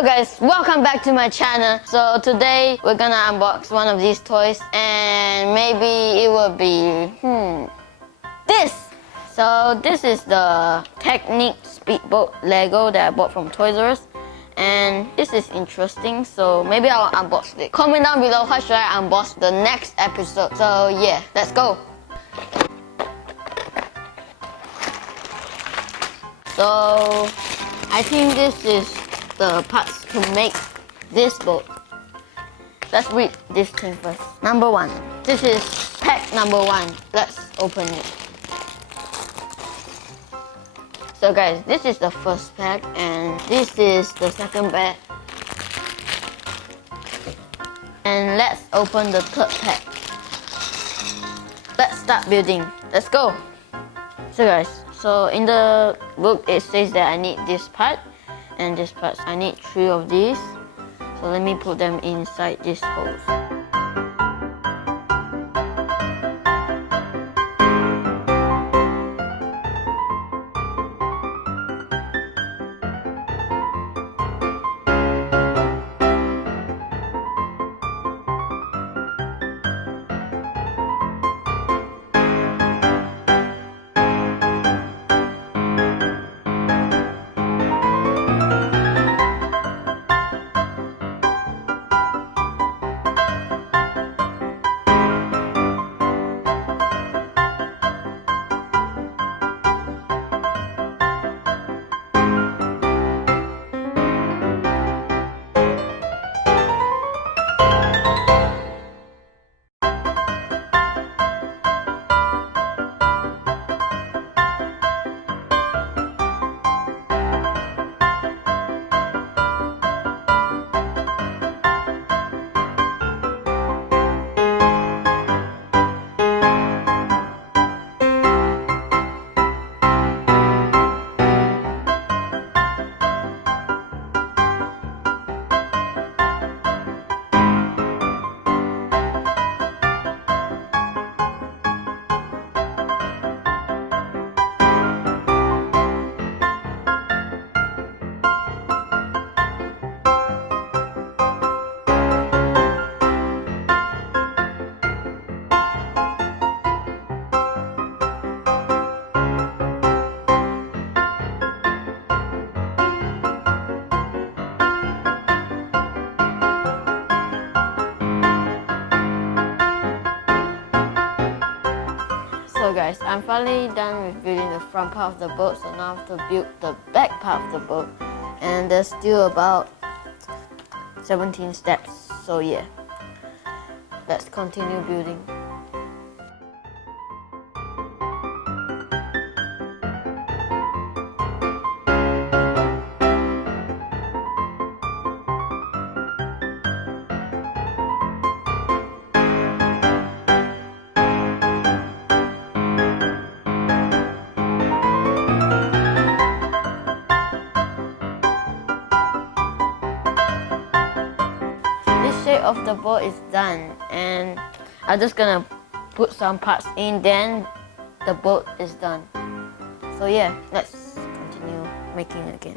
Hello guys, welcome back to my channel. So today we're gonna unbox one of these toys and maybe it will be this. So this is the Technic speedboat Lego that I bought from Toys R Us, and this is interesting, so maybe I'll unbox it. Comment down below how should I unbox the next episode. So yeah, let's go. So I think this is the parts to make this boat. Let's read this thing first. Number 1. This is pack number 1. Let's open it. So guys, this is the first pack and this is the second pack. And let's open the third pack. Let's start building. Let's go. So guys, so in the book it says that I need this part and this part. I need 3 of these. So let me put them inside this hole. So guys, I'm finally done with building the front part of the boat, so now I have to build the back part of the boat. And there's still about 17 steps, so yeah. Let's continue building. Of the boat is done, and I'm just gonna put some parts in, then the boat is done. So yeah, let's continue making it again.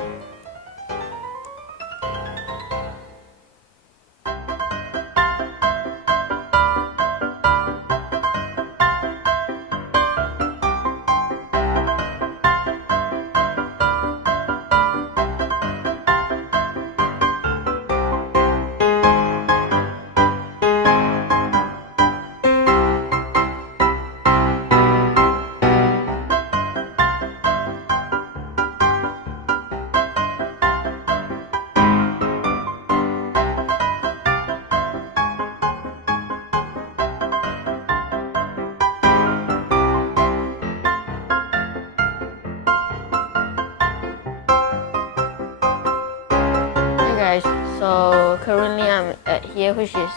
So currently I'm at here, which is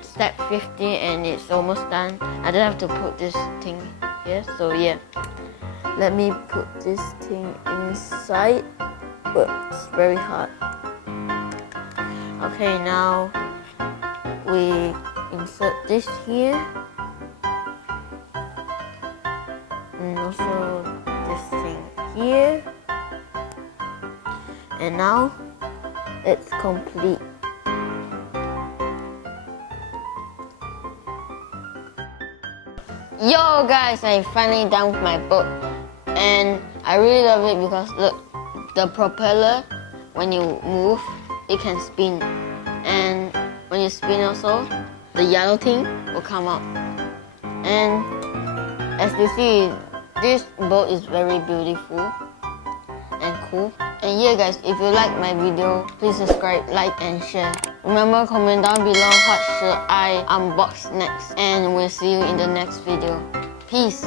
step 50, and it's almost done. I just have to put this thing here. So yeah, let me put this thing inside. But it's very hard. Okay, now we insert this here, and also this thing here. And now it's complete. Yo guys, I'm finally done with my boat, and I really love it because look, the propeller, when you move, it can spin, and when you spin also, the yellow thing will come out. And as you see, this boat is very beautiful and cool. And yeah guys, if you like my video, please subscribe, like and share. Remember, comment down below what should I unbox next, and we'll see you in the next video. Peace.